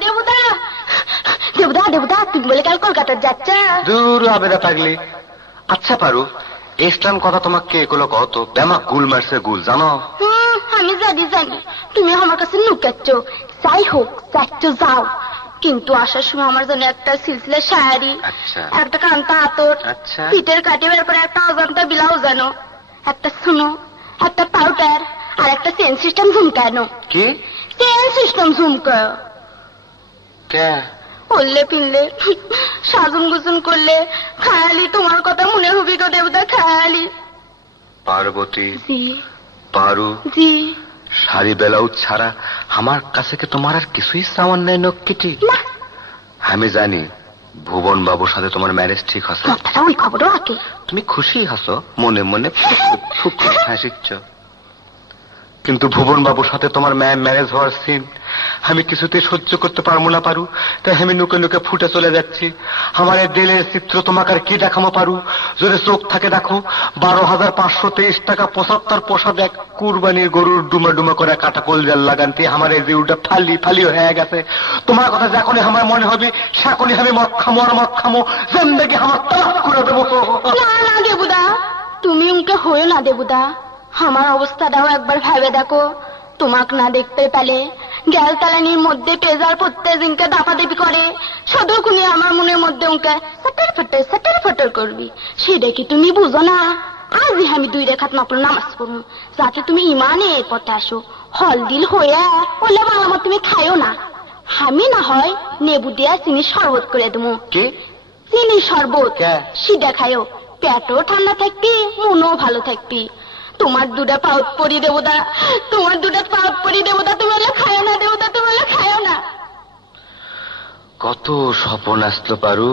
দেবুদা দেবুদা দেবুদা তুমি বলে কাল কলকাতা যাচ্ছ। দূর আবেদা পাগলি। আচ্ছা পারু ইসলাম কথা তোমাকে এগুলো কত? ব্যামা গুল মারছে গুল জানো? আমি জানি জানি। তুমি আমার কাছে লুকাচ্ছ। যাই হোক যাচ্ছ যাও। কিন্তু আসার সময় আমার জন্য একটা সিলসিলা শাড়ি আচ্ছা। একটা কান্তা আতর আচ্ছা। পিঠের কাটে বের করে একটা অজান্তা বিলাও জানো। একটা শুনো একটা পাউডার আর একটা চেন সিস্টেম ঝুমকানো কি? চেন সিস্টেম ঝুমকা কে? পড়লে পিনলে সাজুন গুজুন করলে খায়ালি তোমার কথা মনে হবি গো দেবতা খায়ালি। পার্বতী জি। পারু জি। শাড়ি ব্লাউজ ছাড়া আমার কাছে কি তোমার আর কিছুই সামান নাই আমি জানি ভুবন বাবুর সাথে তোমার ম্যারেজ ঠিক ওই খবরও তুমি খুশি হাসো মনে মনে হাসিচ্ছ। কিন্তু ভুবন বাবুর সাথে তোমার ম্যারেজ হওয়ার সিন আমি কিছুতে সহ্য করতে পারব না, পারু। তাই আমি নুকে নুকে ফুটে চলে যাচ্ছি। আমার দিলের চিত্র তোমাকে আর কি দেখামো, পারু? যদি চোখ থাকে দেখো, বারো হাজার পাঁচশো তেইশ টাকা পঁচাত্তর পোশাক এক কুরবানির গরুর ডুমা ডুমা করে কাটা কলজাল লাগানতে আমার এই জিউটা ফালি ফালি হয়ে গেছে। তোমার কথা যখনই আমার মনে হবে, সেখনই আমি মদ খামো আর মদ খামো জিন্দগি আমার তালাক করে দেবো। না না, দেবুদা। তুমি উনকে হয়েও না, দেবুদা। আমার অবস্থাটাও একবার ভেবে দেখো। তোমাক না দেখতে পেলে গ্যাল তালানির মধ্যে পেজার পড়তে জিনকে দাপা দেবি করে। সদর কুনি আমার মনের মধ্যে উনকে সাটার ফাটার সাটার ফাটার করবি। সেটা কি তুমি বুঝো না? আজই আমি দুই রেখাত নকল নামাজ পড়ব যাতে তুমি ইমানে এর পথে আসো। হল দিল হয়ে বললে বাংলা তুমি খাইও না। আমি না হয় নেবু দিয়া চিনি শরবত করে দেবো। কি? চিনি শরবত? সিডা খায়ও পেটও ঠান্ডা থাকবি মনও ভালো থাকবি। তোমার দুটা পাউট পরি দেবতা তোমার দুটা পাউট পরি দেবতা তুমি হলে খায়ও না দেবতা তুমি হলে খায়ও না। কত স্বপন আসলো পারু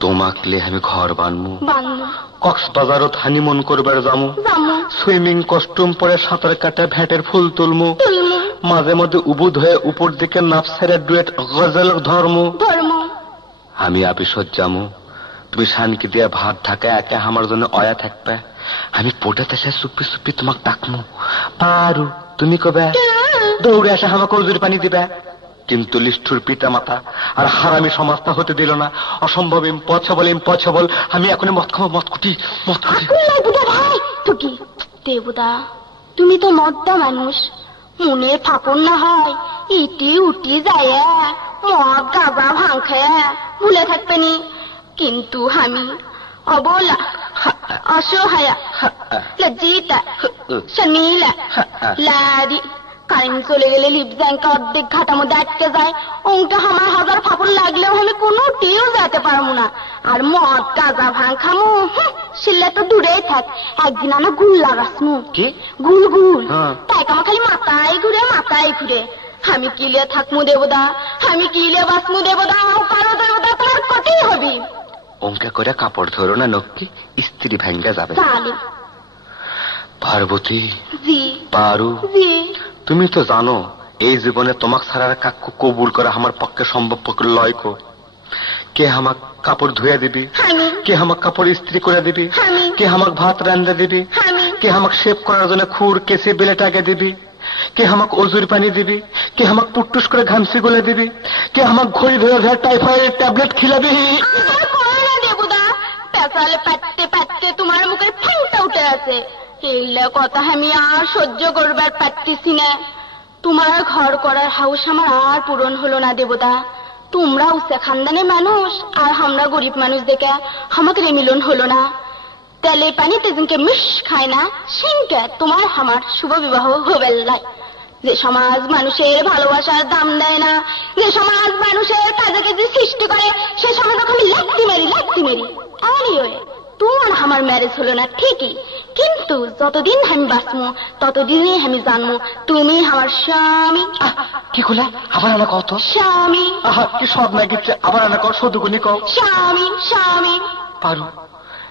তোমাকলে আমি ঘর বানমু। কক্সবাজারত হানিমুন করবার যামু। সুইমিং কস্টিউম পরে সাঁতার কাটে ভ্যাটের ফুল তুলমু। তুলমু। মাঝে মধ্যে উবুদ হয়ে উপর দিকে নাফসের ডুয়েট গজল ধর্ম। ধর্ম। আমি আপিসত যামু। তুমি শানকি দিয়া ভাত ঢাকা একে আমার জন্য অয়া থাকবে। আমি পোটা তেসে চুপি চুপি তোমাক ডাকমু। পারু তুমি কবে দৌড়ে আসে আমাকে উজুর পানি দিবে। কিন্তু লিষ্ঠুর পিতা মাতা আর হারামি সমাজটা হতে দিল না। অসম্ভব ইম্পসিবল ইম্পসিবল আমি এখন মত খাব মত কুটি মত কুটি। দেবুদা তুমি তো মদ্দা মানুষ। মনে ফাপন না হয় ইটি উটি যায়, মদ গাবড়া ভাং খায়, ভুলে থাকবে নি। কিন্তু আমি অবলা অসহায়া লজ্জিতা শনীলা লারি কারেন্ট চলে গেলে লিপ ব্যাংকে অর্ধেক মধ্যে আটকে যায়। অঙ্কে আমার হাজার ফাপড় লাগলেও আমি কোনো টিও যেতে পারব না। আর মদ গাঁজা ভাং খামু শিল্লে তো দূরেই থাক। একদিন আমি গুল লাগাসমু। কি? গুল গুল। হ্যাঁ। তাই আমার খালি মাথায় ঘুরে মাথায় ঘুরে। আমি কিলে থাকমু দেবদা আমি কিলে বাসমু দেবদা আমার পারো দেবদা তোমার কতেই হবি। অঙ্কে করে কাপড় ধরো না নক্কি স্ত্রী ভেঙ্গে যাবে। পার্বতী পারু তুমি তো জানো এই জীবনে তোমাক ছাড়ার কাকু কবুল করা আমার পক্ষে সম্ভব পক্ষে লয় কো। কে আমাক কাপড় ধুয়ে দিবি? কে আমাক কাপড় ইস্ত্রি করে দিবি? কে আমাক ভাত রান্ধে দিবি? কে আমাক শেভ করার জন্য খুর কেসে বেলেটাকে দিবি? কে আমাক অজুর পানি দিবি? কে আমাক পুট্টুস করে ঘামসি গলে দিবি? কে আমাক ঘড়ি ধরে ধরে টাইফয়েড ট্যাবলেট খিলাবি? পেশালে পাটতে পাটতে তোমার মুখের ফাংটা উঠে আছে। এইলে কথা আমি আর সহ্য করবার পারতেছি না। তোমার ঘর করার হাউস আমার আর পূরণ হলো না দেবদা তোমরা উচ্চা খানদানের মানুষ, আর আমরা গরিব মানুষ দেখে আমাকে মিলন হলো না। তেলে পানি যেনকে মিশ খায় না সিংকে তোমার আমার শুভ বিবাহ হবে যে সমাজ মানুষের ভালোবাসার দাম দেয় না, যে সমাজ মানুষের কাজে কাজে সৃষ্টি করে, সে সমাজ আমি লাত্তি মারি লাত্তি মারি। ওই তোমার আমার ম্যারেজ হলো না ঠিকই। কিন্তু যতদিন আমি বাঁচবো ততদিনই আমি জানব তুমি আমার স্বামী। কি খুলে? আবার আনা কত স্বামী। আহা কি সব না গিচ্ছে আবার আনা কর কও। স্বামী স্বামী। পারু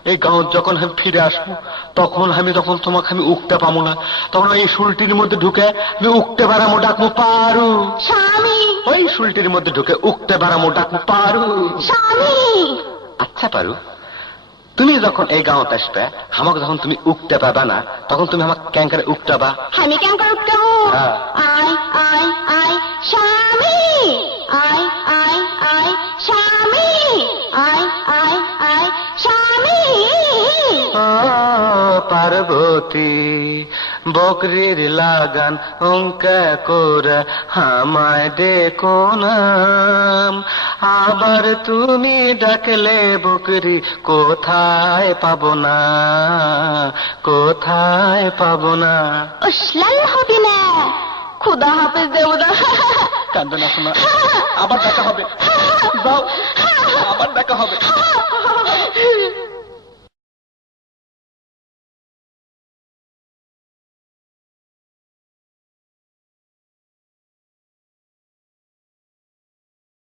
এই গাঁও যখন আমি ফিরে আসব তখন আমি তখন তোমাকে আমি উঠতে পাবো না তখন এই শুলটির মধ্যে ঢুকে আমি উঠতে পারামো ডাকবো পারু। স্বামী। ওই শুলটির মধ্যে ঢুকে উঠতে পারামো ডাকবো পারু। স্বামী। আচ্ছা পারু। তুমি যখন এই গাঁৱত আসবে আমাকে যখন তুমি উঠতে পাবে না তখন তুমি আমাক ক্যাঙ্কারে উকটাবা আমি ক্যাঙ্কার উকটাবো আই আই আই স্বামী। আই আই আই স্বামী। আই আই আই স্বামী। ও পার্বতী বকরির লাগান অঙ্কা কোরা আমায় দেখো নাম আবার তুমি ডাকলে বকরি কোথায় পাবো না? কোথায় পাবো না? উসলাল হবি না। খুদা হাফেজ দেবদা কান্দো না শোনা। আবার দেখা হবে। যাও। আবার দেখা হবে।